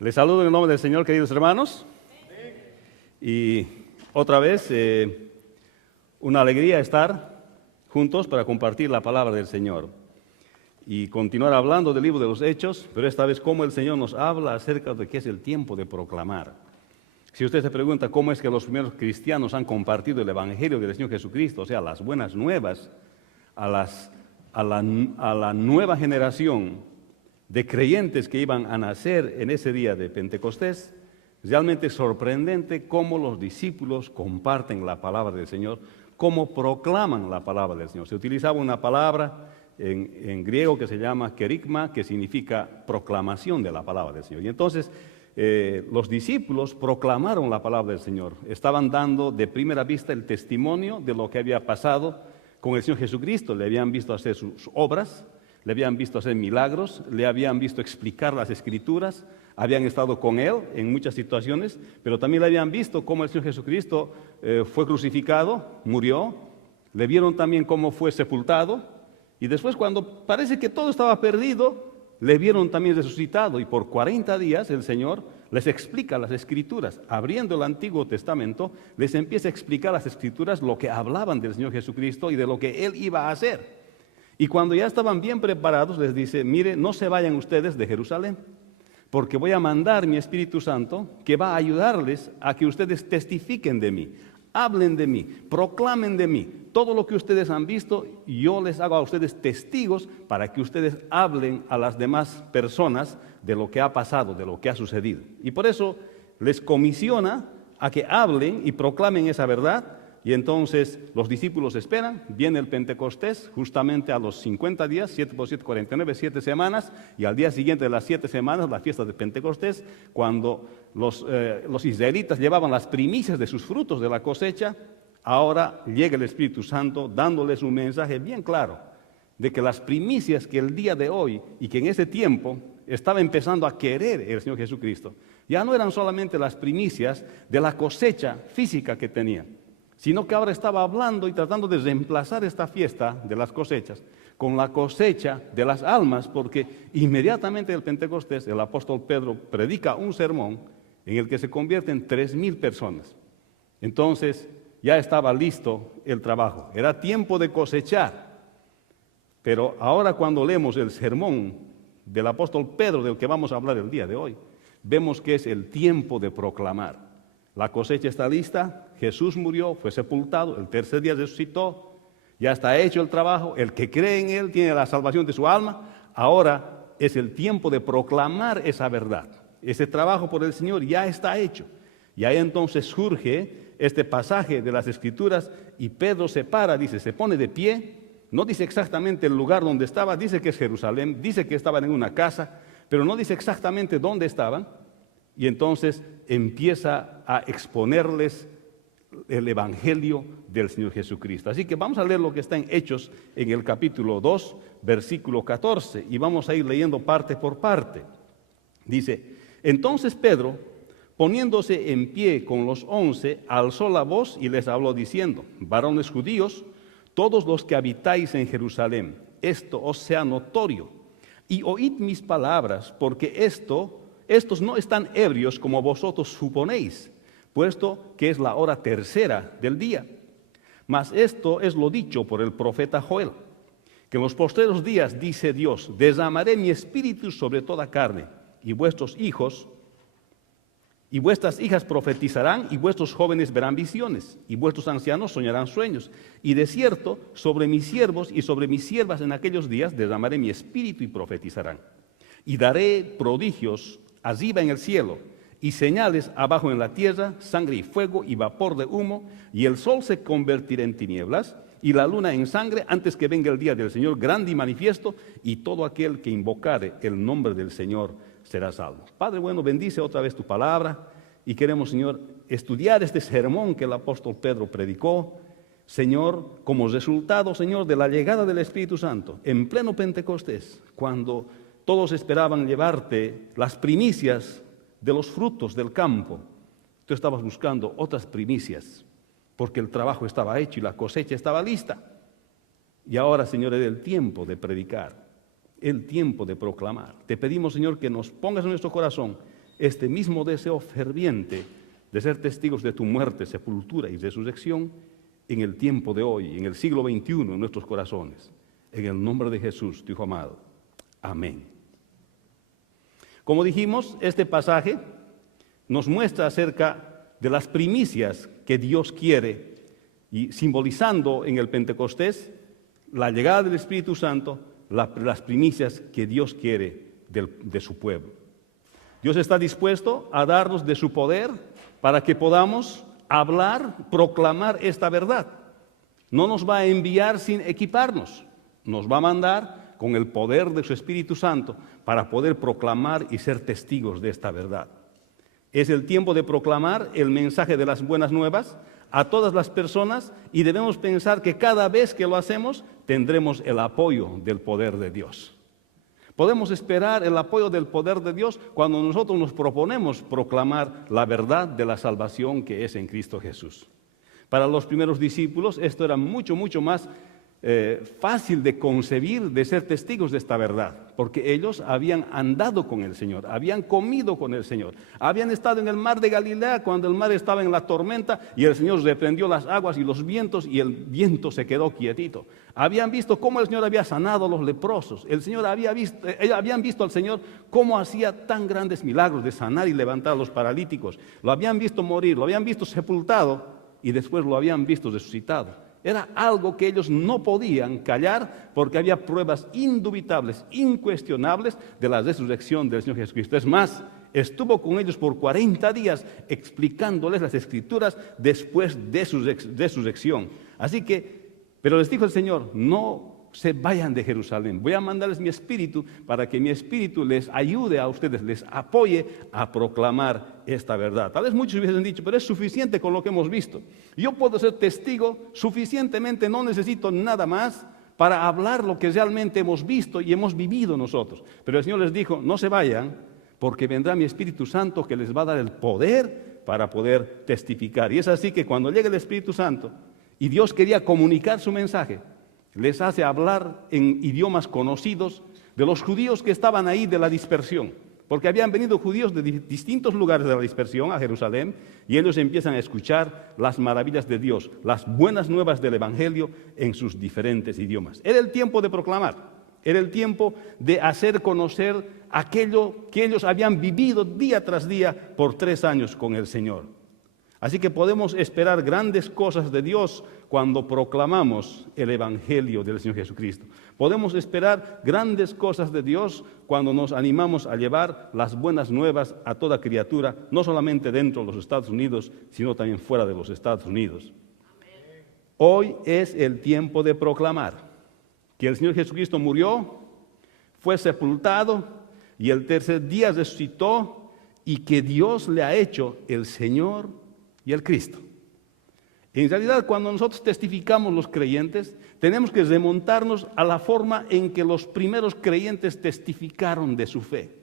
Les saludo en el nombre del Señor, queridos hermanos. Y otra vez, una alegría estar juntos para compartir la palabra del Señor. Y continuar hablando del libro de los Hechos, pero esta vez cómo el Señor nos habla acerca de qué es el tiempo de proclamar. Si usted se pregunta cómo es que los primeros cristianos han compartido el Evangelio del Señor Jesucristo, o sea, las buenas nuevas, a la nueva generación de creyentes que iban a nacer en ese día de Pentecostés, realmente es sorprendente cómo los discípulos comparten la palabra del Señor, cómo proclaman la palabra del Señor. Se utilizaba una palabra en griego que se llama kerygma, que significa proclamación de la palabra del Señor. Y entonces los discípulos proclamaron la palabra del Señor. Estaban dando de primera vista el testimonio de lo que había pasado con el Señor Jesucristo. Le habían visto hacer sus obras, le habían visto hacer milagros, le habían visto explicar las Escrituras, habían estado con Él en muchas situaciones, pero también le habían visto cómo el Señor Jesucristo fue crucificado, murió, le vieron también cómo fue sepultado, y después cuando parece que todo estaba perdido, le vieron también resucitado, y por 40 días el Señor les explica las Escrituras. Abriendo el Antiguo Testamento, les empieza a explicar las Escrituras, lo que hablaban del Señor Jesucristo y de lo que Él iba a hacer. Y cuando ya estaban bien preparados, les dice, mire, no se vayan ustedes de Jerusalén, porque voy a mandar mi Espíritu Santo, que va a ayudarles a que ustedes testifiquen de mí, hablen de mí, proclamen de mí. Todo lo que ustedes han visto, yo les hago a ustedes testigos para que ustedes hablen a las demás personas de lo que ha pasado, de lo que ha sucedido. Y por eso les comisiona a que hablen y proclamen esa verdad. Y entonces los discípulos esperan, viene el Pentecostés, justamente a los 50 días, 7 por 7, 49, 7 semanas, y al día siguiente de las 7 semanas, la fiesta de Pentecostés, cuando los israelitas llevaban las primicias de sus frutos de la cosecha, ahora llega el Espíritu Santo dándoles un mensaje bien claro, de que las primicias que el día de hoy y que en ese tiempo estaba empezando a querer el Señor Jesucristo, ya no eran solamente las primicias de la cosecha física que tenían, sino que ahora estaba hablando y tratando de reemplazar esta fiesta de las cosechas con la cosecha de las almas, porque inmediatamente del Pentecostés el apóstol Pedro predica un sermón en el que se convierten 3,000 personas. Entonces ya estaba listo el trabajo, era tiempo de cosechar. Pero ahora cuando leemos el sermón del apóstol Pedro, del que vamos a hablar el día de hoy, vemos que es el tiempo de proclamar. La cosecha está lista, Jesús murió, fue sepultado, el tercer día resucitó, ya está hecho el trabajo, el que cree en Él tiene la salvación de su alma. Ahora es el tiempo de proclamar esa verdad. Ese trabajo por el Señor ya está hecho. Y ahí entonces surge este pasaje de las Escrituras y Pedro se para, dice, se pone de pie, no dice exactamente el lugar donde estaba, dice que es Jerusalén, dice que estaban en una casa, pero no dice exactamente dónde estaban. Y entonces empieza a exponerles el Evangelio del Señor Jesucristo. Así que vamos a leer lo que está en Hechos en el capítulo 2, versículo 14, y vamos a ir leyendo parte por parte. Dice, entonces Pedro, poniéndose en pie con los 11, alzó la voz y les habló diciendo, varones judíos, todos los que habitáis en Jerusalén, esto os sea notorio, y oíd mis palabras, porque estos no están ebrios como vosotros suponéis, puesto que es la hora tercera del día. Mas esto es lo dicho por el profeta Joel, que en los postreros días dice Dios, derramaré mi espíritu sobre toda carne, y vuestros hijos y vuestras hijas profetizarán, y vuestros jóvenes verán visiones, y vuestros ancianos soñarán sueños. Y de cierto, sobre mis siervos y sobre mis siervas en aquellos días derramaré mi espíritu y profetizarán. Y daré prodigios arriba en el cielo, y señales abajo en la tierra, sangre y fuego y vapor de humo, y el sol se convertirá en tinieblas, y la luna en sangre, antes que venga el día del Señor grande y manifiesto, y todo aquel que invocare el nombre del Señor será salvo. Padre bueno, bendice otra vez tu palabra, y queremos, Señor, estudiar este sermón que el apóstol Pedro predicó, Señor, como resultado, Señor, de la llegada del Espíritu Santo, en pleno Pentecostés, cuando todos esperaban llevarte las primicias de los frutos del campo. Tú estabas buscando otras primicias, porque el trabajo estaba hecho y la cosecha estaba lista. Y ahora, Señor, es el tiempo de predicar, el tiempo de proclamar. Te pedimos, Señor, que nos pongas en nuestro corazón este mismo deseo ferviente de ser testigos de tu muerte, sepultura y resurrección en el tiempo de hoy, en el siglo XXI, en nuestros corazones. En el nombre de Jesús, tu Hijo amado. Amén. Como dijimos, este pasaje nos muestra acerca de las primicias que Dios quiere, y simbolizando en el Pentecostés la llegada del Espíritu Santo, las primicias que Dios quiere de su pueblo. Dios está dispuesto a darnos de su poder para que podamos hablar, proclamar esta verdad. No nos va a enviar sin equiparnos, nos va a mandar con el poder de su Espíritu Santo para poder proclamar y ser testigos de esta verdad. Es el tiempo de proclamar el mensaje de las buenas nuevas a todas las personas, y debemos pensar que cada vez que lo hacemos tendremos el apoyo del poder de Dios. Podemos esperar el apoyo del poder de Dios cuando nosotros nos proponemos proclamar la verdad de la salvación que es en Cristo Jesús. Para los primeros discípulos esto era mucho más fácil de concebir, de ser testigos de esta verdad, porque ellos habían andado con el Señor, habían comido con el Señor, habían estado en el mar de Galilea cuando el mar estaba en la tormenta y el Señor reprendió las aguas y los vientos y el viento se quedó quietito. Habían visto cómo el Señor había sanado a los leprosos, ellos habían visto al Señor cómo hacía tan grandes milagros de sanar y levantar a los paralíticos, lo habían visto morir, lo habían visto sepultado y después lo habían visto resucitado. Era algo que ellos no podían callar porque había pruebas indubitables, incuestionables de la resurrección del Señor Jesucristo. Es más, estuvo con ellos por 40 días explicándoles las Escrituras después de su resurrección. Así que, pero les dijo el Señor, no se vayan de Jerusalén, voy a mandarles mi espíritu para que mi espíritu les ayude a ustedes, les apoye a proclamar esta verdad. Tal vez muchos hubiesen dicho, pero es suficiente con lo que hemos visto. Yo puedo ser testigo suficientemente, no necesito nada más para hablar lo que realmente hemos visto y hemos vivido nosotros. Pero el Señor les dijo, no se vayan, porque vendrá mi Espíritu Santo que les va a dar el poder para poder testificar. Y es así que cuando llegue el Espíritu Santo y Dios quería comunicar su mensaje, les hace hablar en idiomas conocidos de los judíos que estaban ahí de la dispersión, porque habían venido judíos de distintos lugares de la dispersión a Jerusalén, y ellos empiezan a escuchar las maravillas de Dios, las buenas nuevas del Evangelio en sus diferentes idiomas. Era el tiempo de proclamar, era el tiempo de hacer conocer aquello que ellos habían vivido día tras día por 3 años con el Señor. Así que podemos esperar grandes cosas de Dios cuando proclamamos el Evangelio del Señor Jesucristo. Podemos esperar grandes cosas de Dios cuando nos animamos a llevar las buenas nuevas a toda criatura, no solamente dentro de los Estados Unidos, sino también fuera de los Estados Unidos. Hoy es el tiempo de proclamar que el Señor Jesucristo murió, fue sepultado y el tercer día resucitó, y que Dios le ha hecho el Señor y el Cristo. En realidad, cuando nosotros testificamos los creyentes, tenemos que remontarnos a la forma en que los primeros creyentes testificaron de su fe.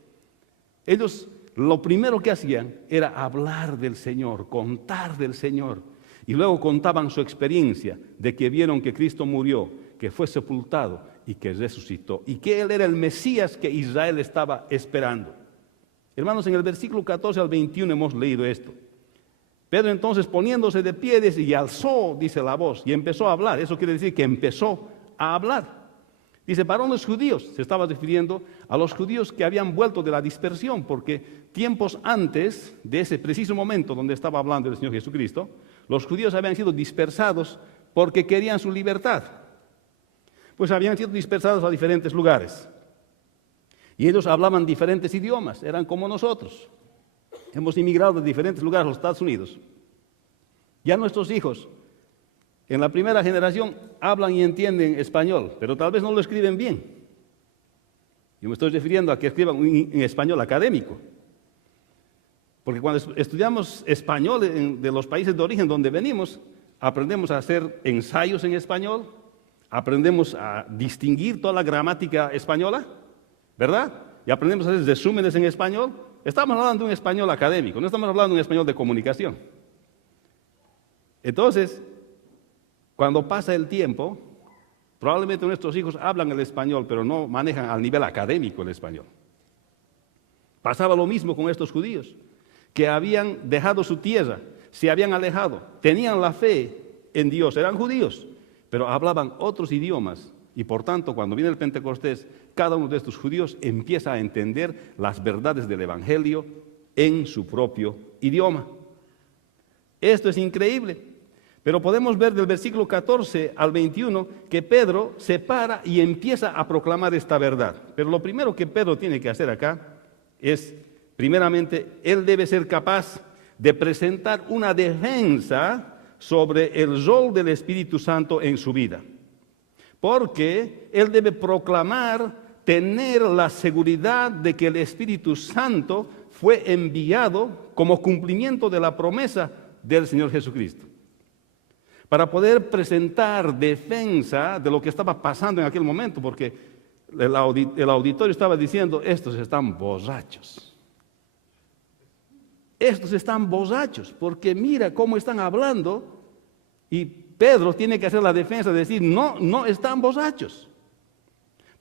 Ellos lo primero que hacían era hablar del Señor, contar del Señor, y luego contaban su experiencia de que vieron que Cristo murió, que fue sepultado y que resucitó, y que Él era el Mesías que Israel estaba esperando. Hermanos, en el versículo 14 al 21 hemos leído esto. Pedro entonces, poniéndose de pie, dice, y alzó, dice la voz, y empezó a hablar. Eso quiere decir que empezó a hablar. Dice, varones judíos, se estaba refiriendo a los judíos que habían vuelto de la dispersión, porque tiempos antes de ese preciso momento donde estaba hablando el Señor Jesucristo, los judíos habían sido dispersados porque querían su libertad. Pues habían sido dispersados a diferentes lugares. Y ellos hablaban diferentes idiomas, eran como nosotros. Hemos inmigrado de diferentes lugares a los Estados Unidos. Ya nuestros hijos, en la primera generación, hablan y entienden español, pero tal vez no lo escriben bien. Yo me estoy refiriendo a que escriban en español académico. Porque cuando estudiamos español de los países de origen donde venimos, aprendemos a hacer ensayos en español, aprendemos a distinguir toda la gramática española, ¿verdad? Y aprendemos a hacer resúmenes en español. Estamos hablando de un español académico, no estamos hablando de un español de comunicación. Entonces, cuando pasa el tiempo, probablemente nuestros hijos hablan el español, pero no manejan al nivel académico el español. Pasaba lo mismo con estos judíos, que habían dejado su tierra, se habían alejado, tenían la fe en Dios, eran judíos, pero hablaban otros idiomas. Y por tanto, cuando viene el Pentecostés, cada uno de estos judíos empieza a entender las verdades del Evangelio en su propio idioma. Esto es increíble. Pero podemos ver del versículo 14 al 21 que Pedro se para y empieza a proclamar esta verdad. Pero lo primero que Pedro tiene que hacer acá es, primeramente, él debe ser capaz de presentar una defensa sobre el rol del Espíritu Santo en su vida. Porque él debe proclamar, tener la seguridad de que el Espíritu Santo fue enviado como cumplimiento de la promesa del Señor Jesucristo. Para poder presentar defensa de lo que estaba pasando en aquel momento, porque el auditorio estaba diciendo, estos están borrachos. Estos están borrachos, porque mira cómo están hablando, y Pedro tiene que hacer la defensa de decir, no están borrachos.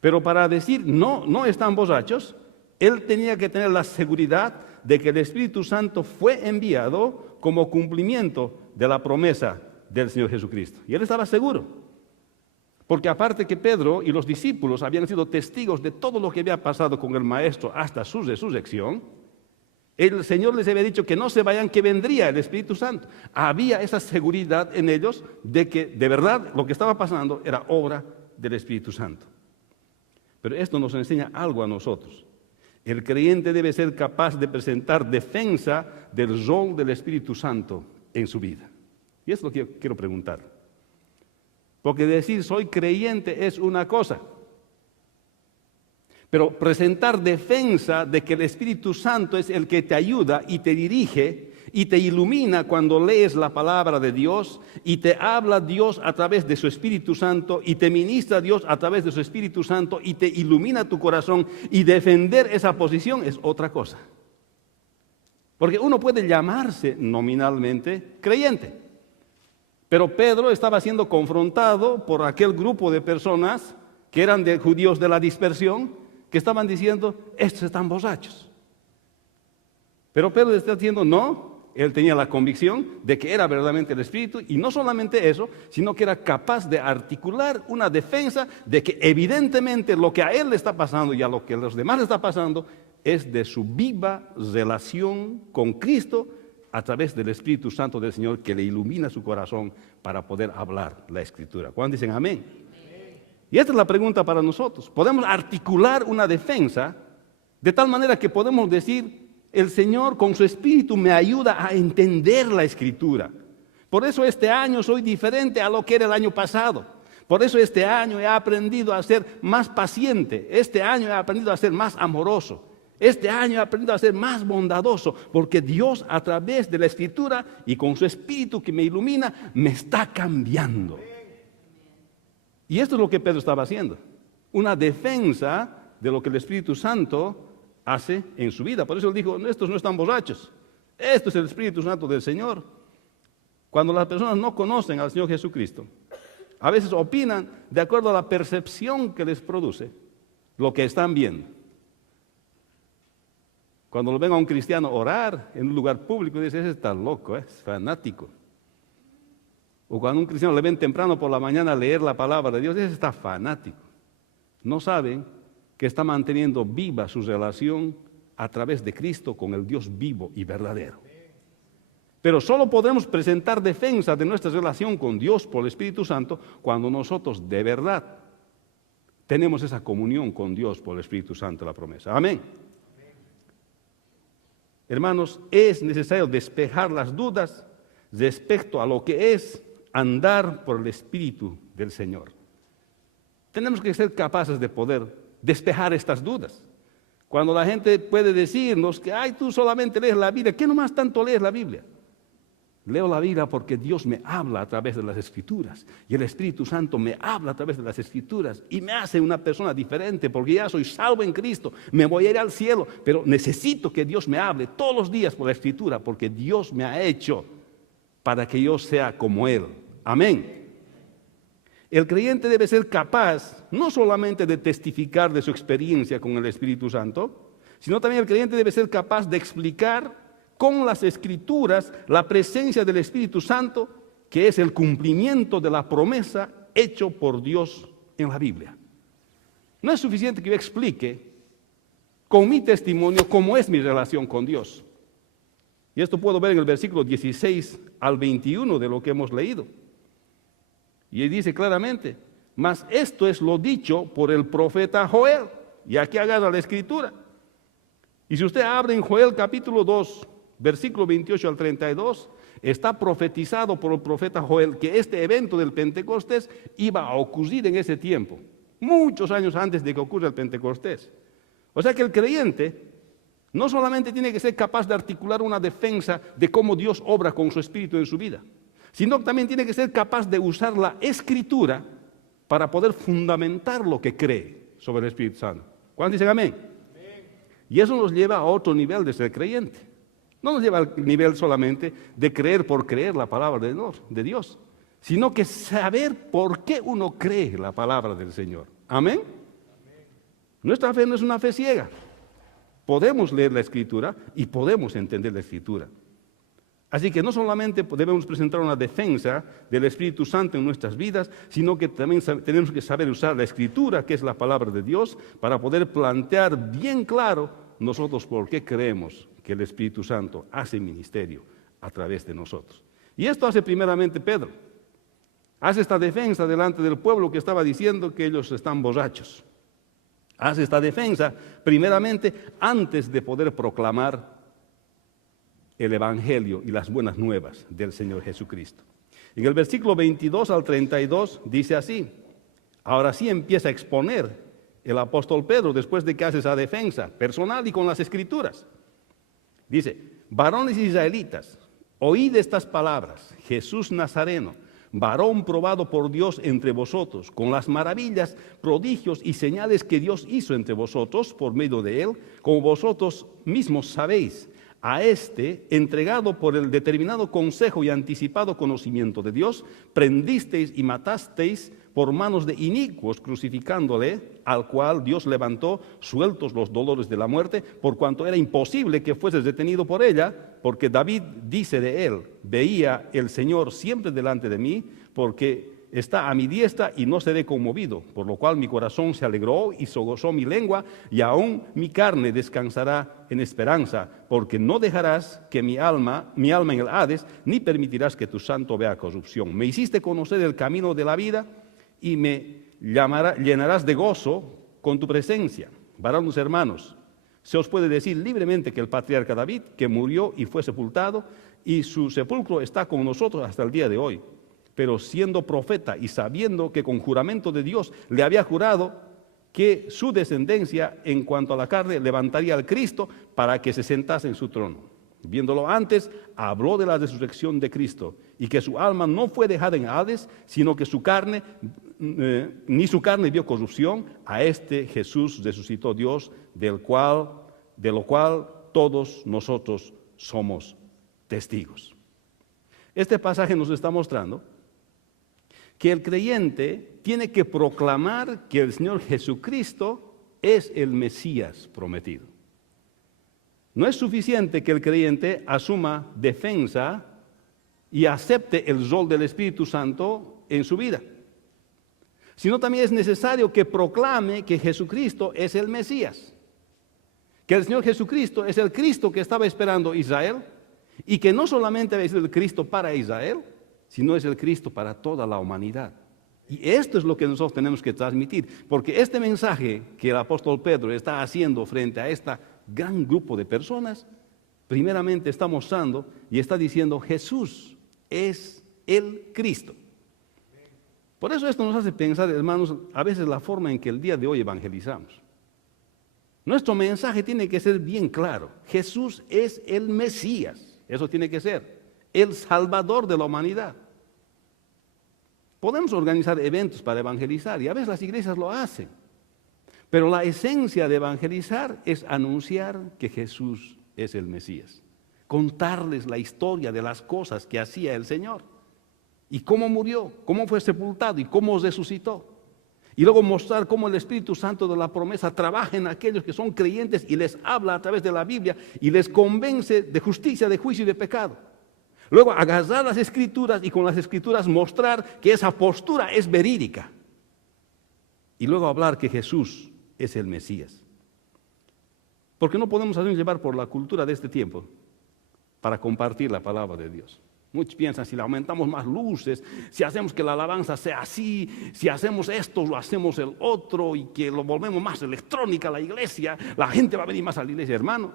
Pero para decir, no están borrachos, él tenía que tener la seguridad de que el Espíritu Santo fue enviado como cumplimiento de la promesa del Señor Jesucristo. Y él estaba seguro. Porque aparte que Pedro y los discípulos habían sido testigos de todo lo que había pasado con el Maestro hasta su resurrección, el Señor les había dicho que no se vayan, que vendría el Espíritu Santo. Había esa seguridad en ellos de que de verdad lo que estaba pasando era obra del Espíritu Santo. Pero esto nos enseña algo a nosotros. El creyente debe ser capaz de presentar defensa del rol del Espíritu Santo en su vida. Y es lo que yo quiero preguntar. Porque decir soy creyente es una cosa. Pero presentar defensa de que el Espíritu Santo es el que te ayuda y te dirige y te ilumina cuando lees la palabra de Dios y te habla Dios a través de su Espíritu Santo y te ministra Dios a través de su Espíritu Santo y te ilumina tu corazón y defender esa posición es otra cosa. Porque uno puede llamarse nominalmente creyente, pero Pedro estaba siendo confrontado por aquel grupo de personas que eran de judíos de la dispersión, que estaban diciendo, estos están borrachos. Pero Pedro está diciendo, no, él tenía la convicción de que era verdaderamente el Espíritu, y no solamente eso, sino que era capaz de articular una defensa de que evidentemente lo que a él le está pasando y a lo que a los demás le está pasando es de su viva relación con Cristo a través del Espíritu Santo del Señor que le ilumina su corazón para poder hablar la Escritura. ¿Cuántos dicen amén? Y esta es la pregunta para nosotros. ¿Podemos articular una defensa de tal manera que podemos decir, el Señor con su Espíritu me ayuda a entender la Escritura? Por eso este año soy diferente a lo que era el año pasado. Por eso este año he aprendido a ser más paciente. Este año he aprendido a ser más amoroso. Este año he aprendido a ser más bondadoso. Porque Dios a través de la Escritura y con su Espíritu que me ilumina, me está cambiando. Y esto es lo que Pedro estaba haciendo, una defensa de lo que el Espíritu Santo hace en su vida. Por eso él dijo, estos no están borrachos, esto es el Espíritu Santo del Señor. Cuando las personas no conocen al Señor Jesucristo, a veces opinan de acuerdo a la percepción que les produce lo que están viendo. Cuando lo ven a un cristiano orar en un lugar público, dicen, ese está loco, es fanático. O cuando un cristiano le ven temprano por la mañana leer la palabra de Dios, ese está fanático. No saben que está manteniendo viva su relación a través de Cristo con el Dios vivo y verdadero. Pero solo podremos presentar defensa de nuestra relación con Dios por el Espíritu Santo cuando nosotros de verdad tenemos esa comunión con Dios por el Espíritu Santo, la promesa. Amén. Hermanos, es necesario despejar las dudas respecto a lo que es andar por el Espíritu del Señor. Tenemos que ser capaces de poder despejar estas dudas. Cuando la gente puede decirnos que, ay, tú solamente lees la Biblia, ¿qué nomás tanto lees la Biblia? Leo la Biblia porque Dios me habla a través de las Escrituras y el Espíritu Santo me habla a través de las Escrituras y me hace una persona diferente porque ya soy salvo en Cristo, me voy a ir al cielo, pero necesito que Dios me hable todos los días por la Escritura porque Dios me ha hecho para que yo sea como Él. Amén. El creyente debe ser capaz no solamente de testificar de su experiencia con el Espíritu Santo, sino también el creyente debe ser capaz de explicar con las Escrituras la presencia del Espíritu Santo, que es el cumplimiento de la promesa hecho por Dios en la Biblia. No es suficiente que yo explique con mi testimonio cómo es mi relación con Dios. Y esto puedo ver en el versículo 16 al 21 de lo que hemos leído. Y él dice claramente, mas esto es lo dicho por el profeta Joel. Y aquí agarra la Escritura. Y si usted abre en Joel capítulo 2, versículo 28 al 32, está profetizado por el profeta Joel que este evento del Pentecostés iba a ocurrir en ese tiempo, muchos años antes de que ocurra el Pentecostés. O sea que el creyente no solamente tiene que ser capaz de articular una defensa de cómo Dios obra con su Espíritu en su vida, sino que también tiene que ser capaz de usar la Escritura para poder fundamentar lo que cree sobre el Espíritu Santo. ¿Cuántos dicen amén? Y eso nos lleva a otro nivel de ser creyente. No nos lleva al nivel solamente de creer por creer la palabra de Dios, sino que saber por qué uno cree la palabra del Señor. ¿Amén? Nuestra fe no es una fe ciega. Podemos leer la Escritura y podemos entender la Escritura. Así que no solamente debemos presentar una defensa del Espíritu Santo en nuestras vidas, sino que también tenemos que saber usar la Escritura, que es la palabra de Dios, para poder plantear bien claro nosotros por qué creemos que el Espíritu Santo hace ministerio a través de nosotros. Y esto hace primeramente Pedro. Hace esta defensa delante del pueblo que estaba diciendo que ellos están borrachos. Hace esta defensa primeramente antes de poder proclamar el Evangelio y las buenas nuevas del Señor Jesucristo. En el versículo 22 al 32 dice así, ahora sí empieza a exponer el apóstol Pedro después de que hace esa defensa personal y con las Escrituras. Dice, varones israelitas, oíd estas palabras, Jesús Nazareno, varón probado por Dios entre vosotros, con las maravillas, prodigios y señales que Dios hizo entre vosotros por medio de él, como vosotros mismos sabéis, a este, entregado por el determinado consejo y anticipado conocimiento de Dios, prendisteis y matasteis por manos de inicuos, crucificándole, al cual Dios levantó, sueltos los dolores de la muerte, por cuanto era imposible que fuese detenido por ella, porque David dice de él, veía el Señor siempre delante de mí, porque está a mi diestra y no seré conmovido, por lo cual mi corazón se alegró y se gozó mi lengua, y aún mi carne descansará en esperanza, porque no dejarás que mi alma en el Hades, ni permitirás que tu santo vea corrupción. Me hiciste conocer el camino de la vida, y me llenarás de gozo con tu presencia. Varones hermanos, se os puede decir libremente que el patriarca David, que murió y fue sepultado, y su sepulcro está con nosotros hasta el día de hoy. Pero siendo profeta y sabiendo que con juramento de Dios le había jurado que su descendencia en cuanto a la carne levantaría al Cristo para que se sentase en su trono. Viéndolo antes, habló de la resurrección de Cristo y que su alma no fue dejada en Hades, sino que su carne, ni su carne vio corrupción. A este Jesús resucitó Dios, de lo cual todos nosotros somos testigos. Este pasaje nos está mostrando que el creyente tiene que proclamar que el Señor Jesucristo es el Mesías prometido. No es suficiente que el creyente asuma defensa y acepte el rol del Espíritu Santo en su vida, sino también es necesario que proclame que Jesucristo es el Mesías, que el Señor Jesucristo es el Cristo que estaba esperando Israel y que no solamente es el Cristo para Israel, sino es el Cristo para toda la humanidad. Y esto es lo que nosotros tenemos que transmitir, porque este mensaje que el apóstol Pedro está haciendo frente a este gran grupo de personas, primeramente está mostrando y está diciendo Jesús es el Cristo. Por eso esto nos hace pensar, hermanos, a veces la forma en que el día de hoy evangelizamos. Nuestro mensaje tiene que ser bien claro. Jesús es el Mesías, eso tiene que ser, el Salvador de la humanidad. Podemos organizar eventos para evangelizar y a veces las iglesias lo hacen. Pero la esencia de evangelizar es anunciar que Jesús es el Mesías. Contarles la historia de las cosas que hacía el Señor. Y cómo murió, cómo fue sepultado y cómo resucitó. Y luego mostrar cómo el Espíritu Santo de la promesa trabaja en aquellos que son creyentes y les habla a través de la Biblia y les convence de justicia, de juicio y de pecado. Luego agarrar las Escrituras y con las Escrituras mostrar que esa postura es verídica. Y luego hablar que Jesús es el Mesías. Porque no podemos hacernos llevar por la cultura de este tiempo para compartir la palabra de Dios. Muchos piensan, si le aumentamos más luces, si hacemos que la alabanza sea así, si hacemos esto, lo hacemos el otro y que lo volvemos más electrónica a la iglesia, la gente va a venir más a la iglesia. Hermano,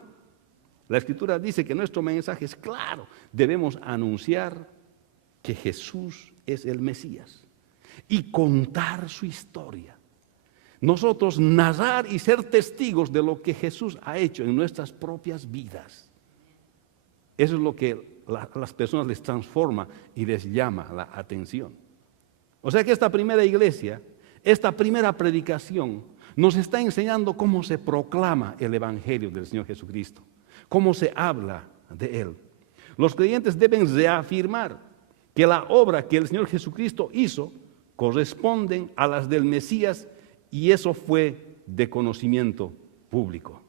la Escritura dice que nuestro mensaje es claro. Debemos anunciar que Jesús es el Mesías y contar su historia. Nosotros narrar y ser testigos de lo que Jesús ha hecho en nuestras propias vidas. Eso es lo que las personas les transforma y les llama la atención. O sea que esta primera iglesia, esta primera predicación, nos está enseñando cómo se proclama el Evangelio del Señor Jesucristo, cómo se habla de Él. Los creyentes deben reafirmar que la obra que el Señor Jesucristo hizo corresponden a las del Mesías y eso fue de conocimiento público.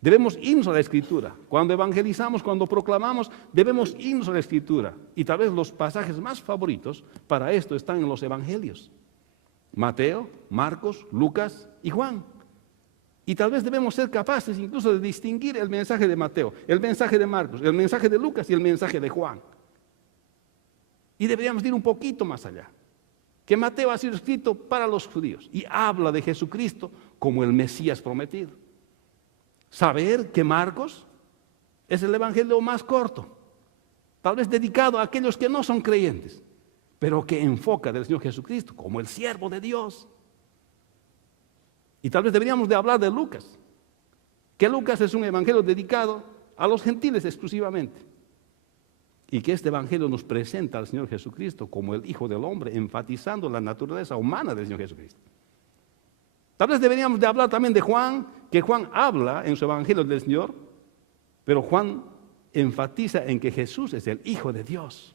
Debemos irnos a la Escritura. Cuando evangelizamos, cuando proclamamos, debemos irnos a la Escritura. Y tal vez los pasajes más favoritos para esto están en los Evangelios. Mateo, Marcos, Lucas y Juan. Y tal vez debemos ser capaces incluso de distinguir el mensaje de Mateo, el mensaje de Marcos, el mensaje de Lucas y el mensaje de Juan. Y deberíamos ir un poquito más allá. Que Mateo ha sido escrito para los judíos y habla de Jesucristo como el Mesías prometido. Saber que Marcos es el evangelio más corto, tal vez dedicado a aquellos que no son creyentes, pero que enfoca del Señor Jesucristo como el siervo de Dios. Y tal vez deberíamos de hablar de Lucas, que Lucas es un evangelio dedicado a los gentiles exclusivamente, y que este evangelio nos presenta al Señor Jesucristo como el Hijo del Hombre, enfatizando la naturaleza humana del Señor Jesucristo. Tal vez deberíamos de hablar también de Juan, que Juan habla en su evangelio del Señor, pero Juan enfatiza en que Jesús es el Hijo de Dios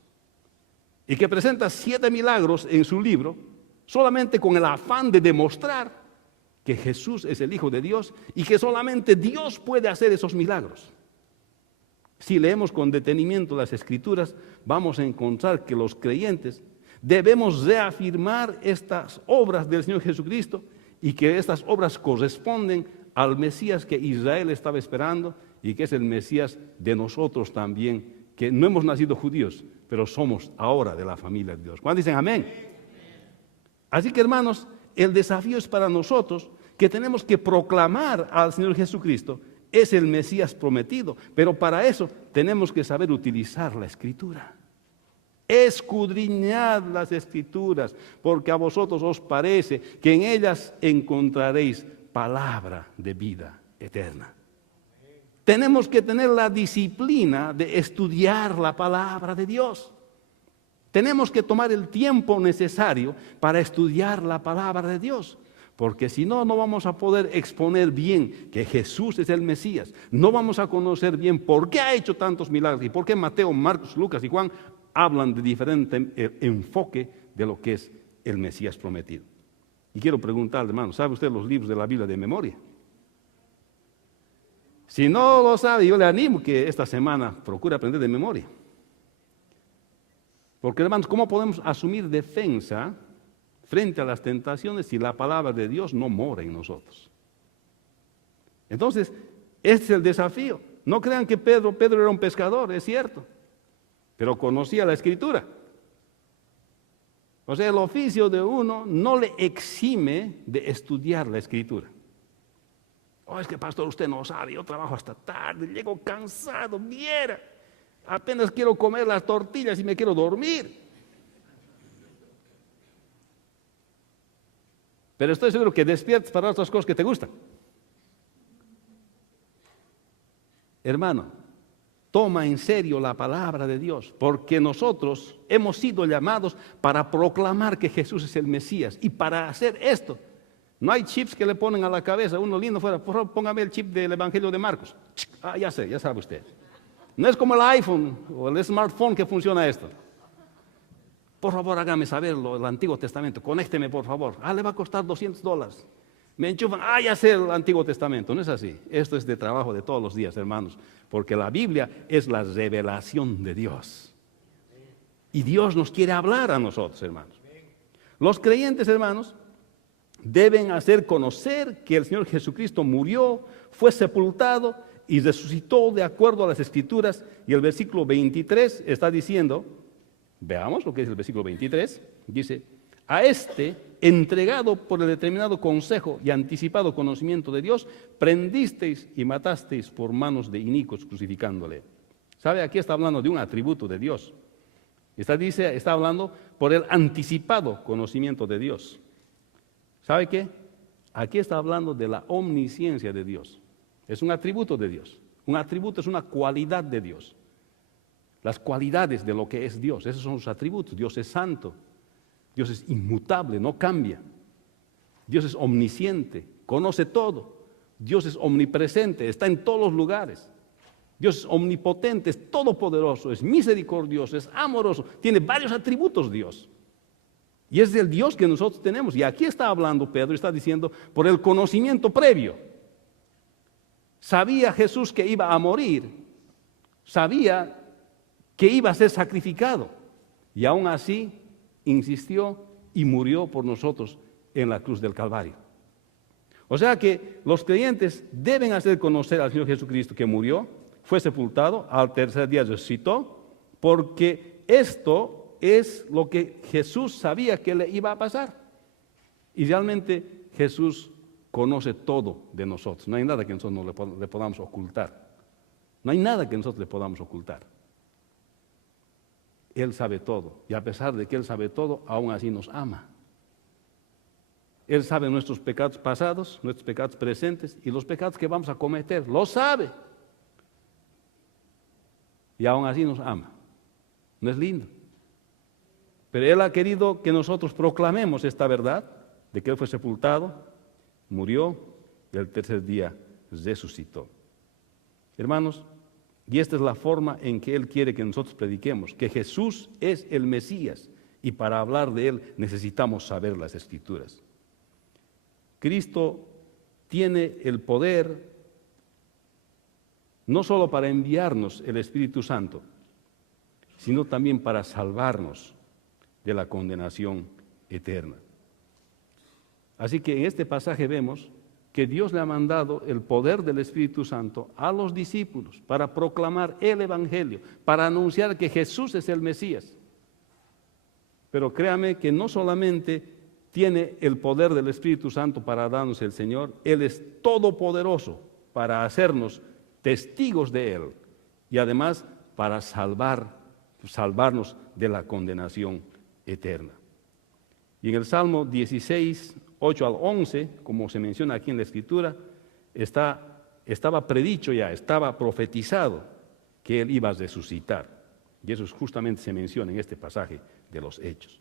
y que presenta 7 milagros en su libro solamente con el afán de demostrar que Jesús es el Hijo de Dios y que solamente Dios puede hacer esos milagros. Si leemos con detenimiento las Escrituras, vamos a encontrar que los creyentes debemos reafirmar estas obras del Señor Jesucristo y que estas obras corresponden al Mesías que Israel estaba esperando y que es el Mesías de nosotros también, que no hemos nacido judíos, pero somos ahora de la familia de Dios. ¿Cuántos dicen amén? Así que, hermanos, el desafío es para nosotros que tenemos que proclamar al Señor Jesucristo, es el Mesías prometido, pero para eso tenemos que saber utilizar la Escritura. Escudriñad las Escrituras, porque a vosotros os parece que en ellas encontraréis palabra de vida eterna. Tenemos que tener la disciplina de estudiar la palabra de Dios. Tenemos que tomar el tiempo necesario para estudiar la palabra de Dios, porque si no, no vamos a poder exponer bien que Jesús es el Mesías. No vamos a conocer bien por qué ha hecho tantos milagros y por qué Mateo, Marcos, Lucas y Juan hablan de diferente enfoque de lo que es el Mesías prometido. Y quiero preguntarle, hermano, ¿sabe usted los libros de la Biblia de memoria? Si no lo sabe, yo le animo que esta semana procure aprender de memoria. Porque, hermanos, ¿cómo podemos asumir defensa frente a las tentaciones si la palabra de Dios no mora en nosotros? Entonces, este es el desafío. No crean que Pedro era un pescador, es cierto, pero conocía la Escritura. O sea, el oficio de uno no le exime de estudiar la Escritura. Oh, es que pastor, usted no sabe, yo trabajo hasta tarde, llego cansado, viera, apenas quiero comer las tortillas y me quiero dormir. Pero estoy seguro que despiertas para otras cosas que te gustan. Hermano, toma en serio la palabra de Dios, porque nosotros hemos sido llamados para proclamar que Jesús es el Mesías. Y para hacer esto, no hay chips que le ponen a la cabeza, uno lindo fuera, por favor, póngame el chip del Evangelio de Marcos. Ah, ya sé, ya sabe usted. No es como el iPhone o el smartphone que funciona esto. por favor hágame saber el Antiguo Testamento, conécteme por favor. Le va a costar $200. Me enchufan, ya sé el Antiguo Testamento. No es así. Esto es de trabajo de todos los días, hermanos, porque la Biblia es la revelación de Dios. Y Dios nos quiere hablar a nosotros, hermanos. Los creyentes, hermanos, deben hacer conocer que el Señor Jesucristo murió, fue sepultado y resucitó de acuerdo a las Escrituras. Y el versículo 23 está diciendo, veamos lo que dice el versículo 23, dice, a este, entregado por el determinado consejo y anticipado conocimiento de Dios, prendisteis y matasteis por manos de inicuos crucificándole. ¿Sabe? Aquí está hablando de un atributo de Dios. Está hablando por el anticipado conocimiento de Dios. ¿Sabe qué? Aquí está hablando de la omnisciencia de Dios. Es un atributo de Dios. Un atributo es una cualidad de Dios. Las cualidades de lo que es Dios, esos son sus atributos. Dios es santo, Dios es inmutable, no cambia. Dios es omnisciente, conoce todo. Dios es omnipresente, está en todos los lugares. Dios es omnipotente, es todopoderoso, es misericordioso, es amoroso. Tiene varios atributos Dios. Y es el Dios que nosotros tenemos. Y aquí está hablando Pedro, está diciendo, por el conocimiento previo. Sabía Jesús que iba a morir, sabía que iba a ser sacrificado. Y aún así insistió y murió por nosotros en la cruz del Calvario. O sea que los creyentes deben hacer conocer al Señor Jesucristo que murió, fue sepultado, al tercer día resucitó, porque esto es lo que Jesús sabía que le iba a pasar. Y realmente Jesús conoce todo de nosotros. No hay nada que nosotros no le podamos ocultar. No hay nada que nosotros le podamos ocultar. Él sabe todo. Y a pesar de que Él sabe todo, aún así nos ama. Él sabe nuestros pecados pasados, nuestros pecados presentes y los pecados que vamos a cometer. Lo sabe. Y aún así nos ama. ¿No es lindo? Pero Él ha querido que nosotros proclamemos esta verdad, de que Él fue sepultado, murió y el tercer día resucitó. Hermanos, y esta es la forma en que Él quiere que nosotros prediquemos, que Jesús es el Mesías, y para hablar de Él necesitamos saber las Escrituras. Cristo tiene el poder no solo para enviarnos el Espíritu Santo, sino también para salvarnos de la condenación eterna. Así que en este pasaje vemos que Dios le ha mandado el poder del Espíritu Santo a los discípulos para proclamar el Evangelio, para anunciar que Jesús es el Mesías. Pero créame que no solamente tiene el poder del Espíritu Santo para darnos el Señor, Él es todopoderoso para hacernos testigos de Él y además para salvarnos de la condenación eterna. Y en el Salmo 16, 8 al 11, como se menciona aquí en la Escritura, estaba predicho ya, estaba profetizado que Él iba a resucitar. Y eso justamente se menciona en este pasaje de los Hechos.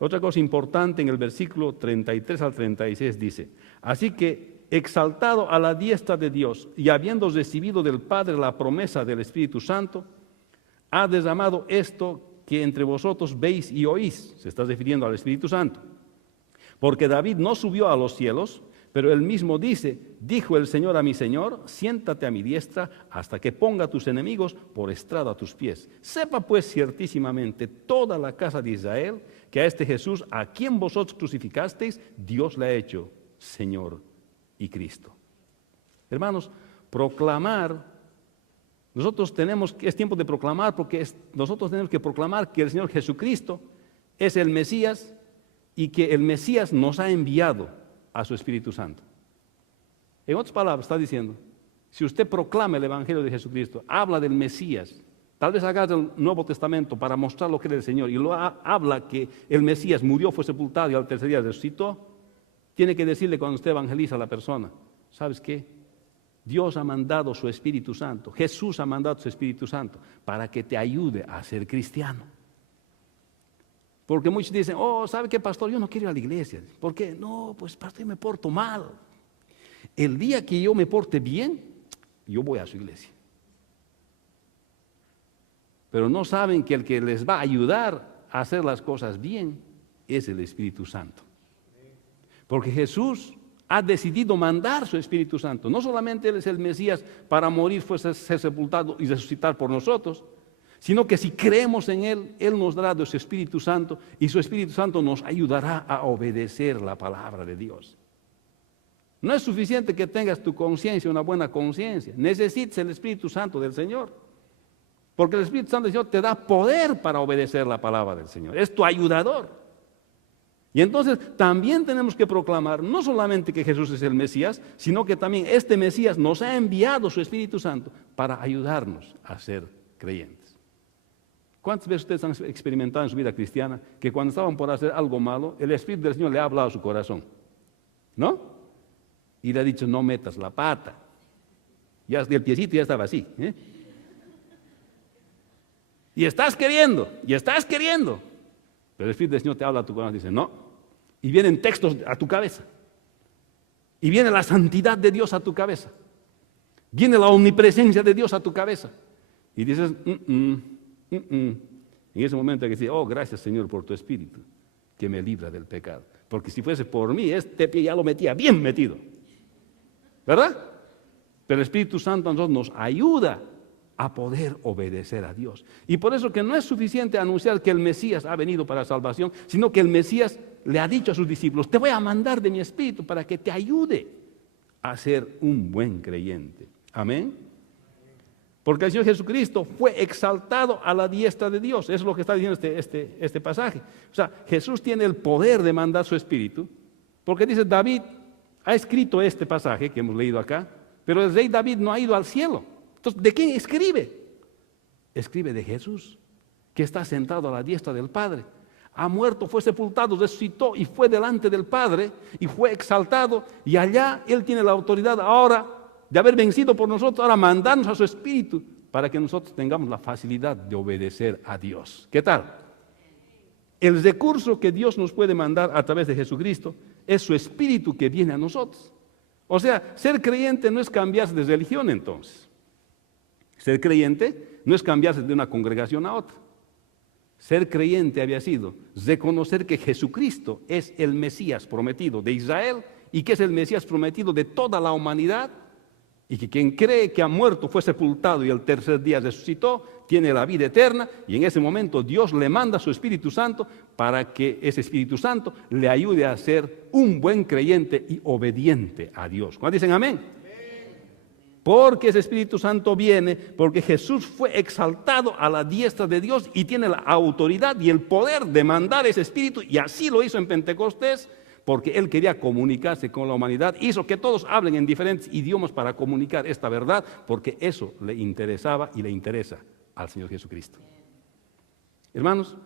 Otra cosa importante en el versículo 33 al 36 dice, así que exaltado a la diestra de Dios y habiendo recibido del Padre la promesa del Espíritu Santo, ha derramado esto que entre vosotros veis y oís. Se está refiriendo al Espíritu Santo. Porque David no subió a los cielos, pero él mismo dice, dijo el Señor a mi Señor, siéntate a mi diestra hasta que ponga a tus enemigos por estrado a tus pies. Sepa pues ciertísimamente toda la casa de Israel que a este Jesús, a quien vosotros crucificasteis, Dios le ha hecho Señor y Cristo. Hermanos, proclamar, es tiempo de proclamar porque nosotros tenemos que proclamar que el Señor Jesucristo es el Mesías y que el Mesías nos ha enviado a su Espíritu Santo. En otras palabras, está diciendo, si usted proclama el Evangelio de Jesucristo, habla del Mesías, tal vez haga el Nuevo Testamento para mostrar lo que es el Señor, y habla que el Mesías murió, fue sepultado y al tercer día resucitó, tiene que decirle cuando usted evangeliza a la persona, ¿sabes qué? Dios ha mandado su Espíritu Santo, Jesús ha mandado su Espíritu Santo para que te ayude a ser cristiano. Porque muchos dicen, ¿sabe qué, pastor? Yo no quiero ir a la iglesia. ¿Por qué? No, pues pastor, yo me porto mal. El día que yo me porte bien, yo voy a su iglesia. Pero no saben que el que les va a ayudar a hacer las cosas bien es el Espíritu Santo. Porque Jesús ha decidido mandar su Espíritu Santo. No solamente Él es el Mesías para morir, fue ser sepultado y resucitar por nosotros, sino que si creemos en Él, Él nos dará de su Espíritu Santo y su Espíritu Santo nos ayudará a obedecer la palabra de Dios. No es suficiente que tengas tu conciencia, una buena conciencia. Necesitas el Espíritu Santo del Señor. Porque el Espíritu Santo del Señor te da poder para obedecer la palabra del Señor. Es tu ayudador. Y entonces también tenemos que proclamar no solamente que Jesús es el Mesías, sino que también este Mesías nos ha enviado su Espíritu Santo para ayudarnos a ser creyentes. ¿Cuántas veces ustedes han experimentado en su vida cristiana que cuando estaban por hacer algo malo, el Espíritu del Señor le ha hablado a su corazón? ¿No? Y le ha dicho, no metas la pata. Ya el piecito ya estaba así. Y estás queriendo. Pero el Espíritu del Señor te habla a tu corazón y dice, no. Y vienen textos a tu cabeza. Y viene la santidad de Dios a tu cabeza. Viene la omnipresencia de Dios a tu cabeza. Y dices, En ese momento hay que decir, oh, gracias Señor por tu Espíritu, que me libra del pecado. Porque si fuese por mí, este pie ya lo metía bien metido. ¿Verdad? Pero el Espíritu Santo a nosotros nos ayuda a poder obedecer a Dios. Y por eso que no es suficiente anunciar que el Mesías ha venido para salvación, sino que el Mesías le ha dicho a sus discípulos, te voy a mandar de mi Espíritu para que te ayude a ser un buen creyente. Amén. Porque el Señor Jesucristo fue exaltado a la diestra de Dios. Eso es lo que está diciendo este pasaje. O sea, Jesús tiene el poder de mandar su Espíritu, porque dice David, ha escrito este pasaje que hemos leído acá, pero el rey David no ha ido al cielo. Entonces, ¿de quién escribe? Escribe de Jesús, que está sentado a la diestra del Padre. Ha muerto, fue sepultado, resucitó y fue delante del Padre y fue exaltado. Y allá Él tiene la autoridad ahora de haber vencido por nosotros, ahora mandarnos a su Espíritu para que nosotros tengamos la facilidad de obedecer a Dios. ¿Qué tal? El recurso que Dios nos puede mandar a través de Jesucristo es su Espíritu que viene a nosotros. O sea, ser creyente no es cambiarse de religión entonces. Ser creyente no es cambiarse de una congregación a otra. Ser creyente había sido reconocer que Jesucristo es el Mesías prometido de Israel y que es el Mesías prometido de toda la humanidad y que quien cree que ha muerto, fue sepultado y el tercer día resucitó, tiene la vida eterna y en ese momento Dios le manda su Espíritu Santo para que ese Espíritu Santo le ayude a ser un buen creyente y obediente a Dios. ¿Cuántos dicen amén? Porque ese Espíritu Santo viene, porque Jesús fue exaltado a la diestra de Dios y tiene la autoridad y el poder de mandar ese Espíritu, y así lo hizo en Pentecostés, porque Él quería comunicarse con la humanidad, hizo que todos hablen en diferentes idiomas para comunicar esta verdad, porque eso le interesaba y le interesa al Señor Jesucristo. Hermanos,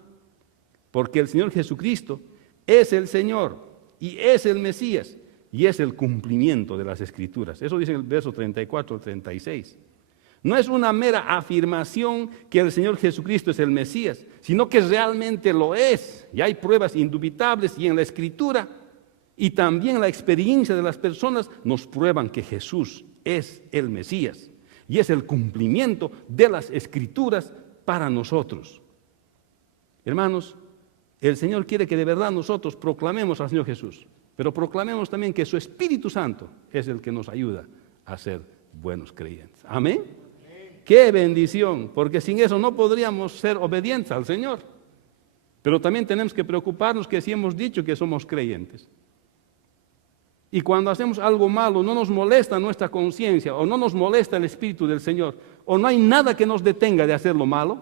porque el Señor Jesucristo es el Señor y es el Mesías, y es el cumplimiento de las Escrituras. Eso dice en el verso 34 al 36. No es una mera afirmación que el Señor Jesucristo es el Mesías, sino que realmente lo es. Y hay pruebas indubitables y en la Escritura y también la experiencia de las personas nos prueban que Jesús es el Mesías y es el cumplimiento de las Escrituras para nosotros. Hermanos, el Señor quiere que de verdad nosotros proclamemos al Señor Jesús. Pero proclamemos también que su Espíritu Santo es el que nos ayuda a ser buenos creyentes. ¿Amén? ¡Qué bendición! Porque sin eso no podríamos ser obedientes al Señor. Pero también tenemos que preocuparnos que si hemos dicho que somos creyentes y cuando hacemos algo malo no nos molesta nuestra conciencia o no nos molesta el Espíritu del Señor o no hay nada que nos detenga de hacer lo malo,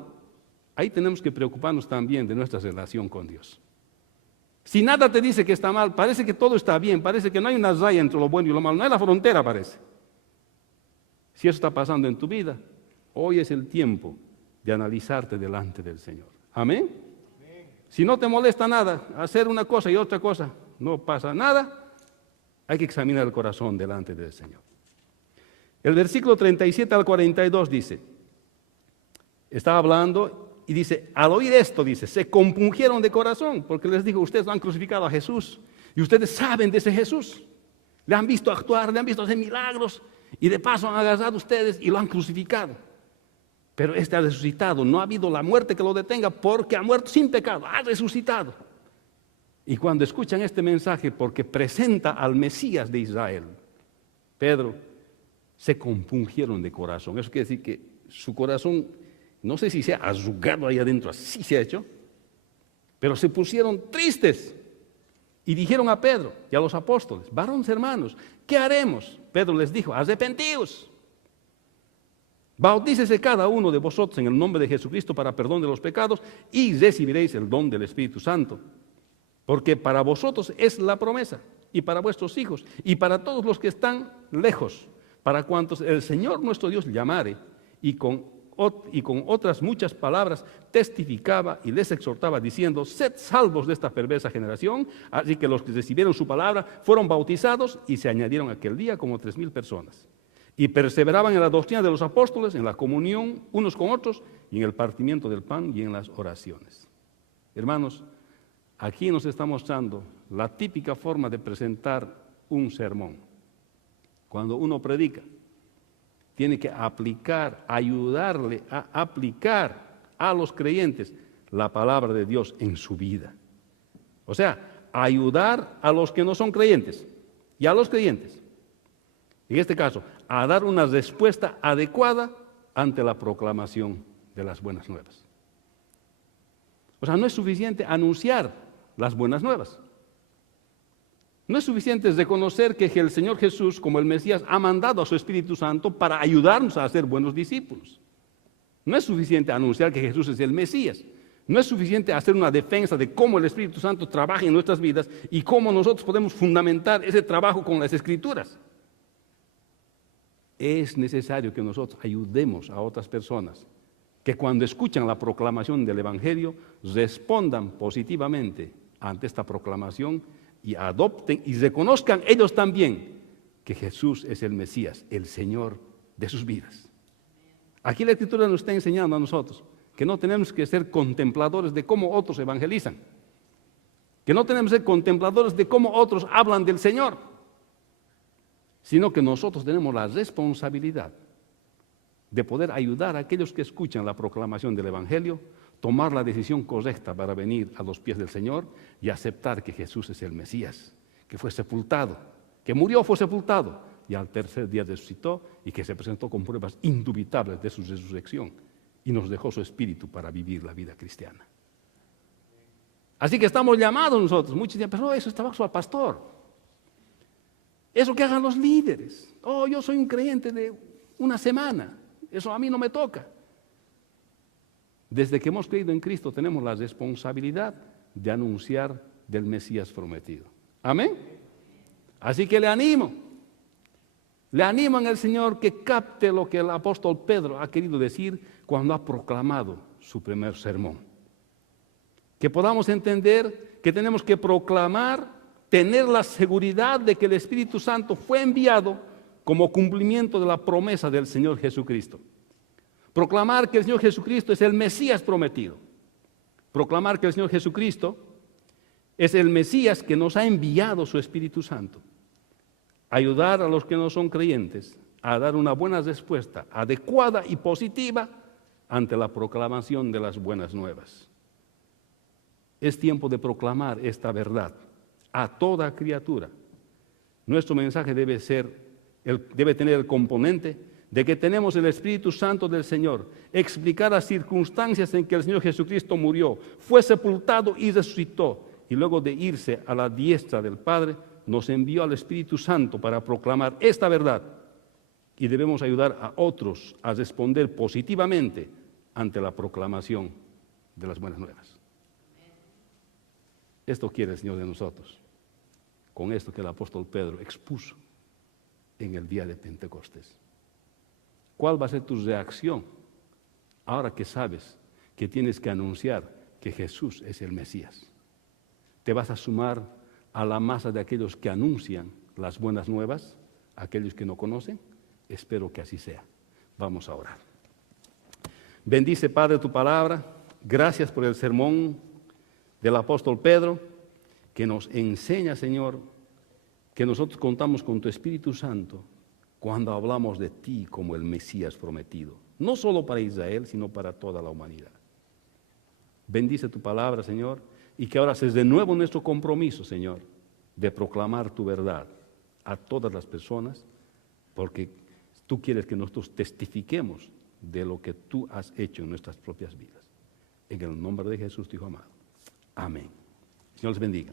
ahí tenemos que preocuparnos también de nuestra relación con Dios. Si nada te dice que está mal, parece que todo está bien, parece que no hay una raya entre lo bueno y lo malo, no hay la frontera, parece. Si eso está pasando en tu vida, hoy es el tiempo de analizarte delante del Señor. ¿Amén? Si no te molesta nada, hacer una cosa y otra cosa, no pasa nada, hay que examinar el corazón delante del Señor. El versículo 37 al 42 dice, estaba hablando y dice, al oír esto, dice, se compungieron de corazón, porque les dijo, ustedes han crucificado a Jesús, y ustedes saben de ese Jesús, le han visto actuar, le han visto hacer milagros, y de paso han agarrado a ustedes y lo han crucificado. pero este ha resucitado. No ha habido la muerte que lo detenga porque ha muerto sin pecado, ha resucitado. Y cuando escuchan este mensaje, porque presenta al Mesías de Israel, Pedro, se compungieron de corazón. Eso quiere decir que su corazón, no sé si se ha arrugado ahí adentro, así se ha hecho, pero se pusieron tristes y dijeron a Pedro y a los apóstoles: varones hermanos, ¿qué haremos? Pedro les dijo: arrepentíos. Bautícese cada uno de vosotros en el nombre de Jesucristo para perdón de los pecados y recibiréis el don del Espíritu Santo. Porque para vosotros es la promesa, y para vuestros hijos, y para todos los que están lejos, para cuantos el Señor nuestro Dios llamare. Y con otras muchas palabras testificaba y les exhortaba diciendo: sed salvos de esta perversa generación. Así que los que recibieron su palabra fueron bautizados y se añadieron aquel día como 3,000 personas. Y perseveraban en la doctrina de los apóstoles, en la comunión unos con otros, y en el partimiento del pan y en las oraciones. Hermanos, aquí nos está mostrando la típica forma de presentar un sermón. Cuando uno predica, tiene que aplicar, ayudarle a aplicar a los creyentes la palabra de Dios en su vida. O sea, ayudar a los que no son creyentes y a los creyentes, en este caso, a dar una respuesta adecuada ante la proclamación de las buenas nuevas. O sea, no es suficiente anunciar las buenas nuevas. No es suficiente reconocer que el Señor Jesús, como el Mesías, ha mandado a su Espíritu Santo para ayudarnos a ser buenos discípulos. No es suficiente anunciar que Jesús es el Mesías. No es suficiente hacer una defensa de cómo el Espíritu Santo trabaja en nuestras vidas y cómo nosotros podemos fundamentar ese trabajo con las Escrituras. Es necesario que nosotros ayudemos a otras personas que cuando escuchan la proclamación del Evangelio respondan positivamente ante esta proclamación y adopten y reconozcan ellos también que Jesús es el Mesías, el Señor de sus vidas. Aquí la Escritura nos está enseñando a nosotros que no tenemos que ser contempladores de cómo otros evangelizan, que no tenemos que ser contempladores de cómo otros hablan del Señor, sino que nosotros tenemos la responsabilidad de poder ayudar a aquellos que escuchan la proclamación del Evangelio, tomar la decisión correcta para venir a los pies del Señor y aceptar que Jesús es el Mesías, que fue sepultado, que murió, fue sepultado y al tercer día resucitó y que se presentó con pruebas indubitables de su resurrección y nos dejó su espíritu para vivir la vida cristiana. Así que estamos llamados nosotros. Muchos dicen: pero eso está bajo al pastor. Eso que hagan los líderes. Oh, yo soy un creyente de una semana. Eso a mí no me toca. Desde que hemos creído en Cristo tenemos la responsabilidad de anunciar del Mesías prometido. Amén. Así que le animo en el Señor que capte lo que el apóstol Pedro ha querido decir cuando ha proclamado su primer sermón. Que podamos entender que tenemos que proclamar, tener la seguridad de que el Espíritu Santo fue enviado como cumplimiento de la promesa del Señor Jesucristo. Proclamar que el Señor Jesucristo es el Mesías prometido. Proclamar que el Señor Jesucristo es el Mesías que nos ha enviado su Espíritu Santo. Ayudar a los que no son creyentes a dar una buena respuesta adecuada y positiva ante la proclamación de las buenas nuevas. Es tiempo de proclamar esta verdad a toda criatura. Nuestro mensaje debe tener el componente de que tenemos el Espíritu Santo del Señor, explicar las circunstancias en que el Señor Jesucristo murió, fue sepultado y resucitó, y luego de irse a la diestra del Padre, nos envió al Espíritu Santo para proclamar esta verdad, y debemos ayudar a otros a responder positivamente ante la proclamación de las buenas nuevas. Esto quiere el Señor de nosotros, con esto que el apóstol Pedro expuso en el día de Pentecostés. ¿Cuál va a ser tu reacción ahora que sabes que tienes que anunciar que Jesús es el Mesías? ¿Te vas a sumar a la masa de aquellos que anuncian las buenas nuevas, aquellos que no conocen? Espero que así sea. Vamos a orar. Bendice, Padre, tu palabra. Gracias por el sermón del apóstol Pedro, que nos enseña, Señor, que nosotros contamos con tu Espíritu Santo cuando hablamos de ti como el Mesías prometido. no solo para Israel, sino para toda la humanidad. Bendice tu palabra, Señor, y que ahora seas de nuevo nuestro compromiso, Señor, de proclamar tu verdad a todas las personas, porque tú quieres que nosotros testifiquemos de lo que tú has hecho en nuestras propias vidas. En el nombre de Jesús, tu Hijo amado. Amén. Señor les bendiga.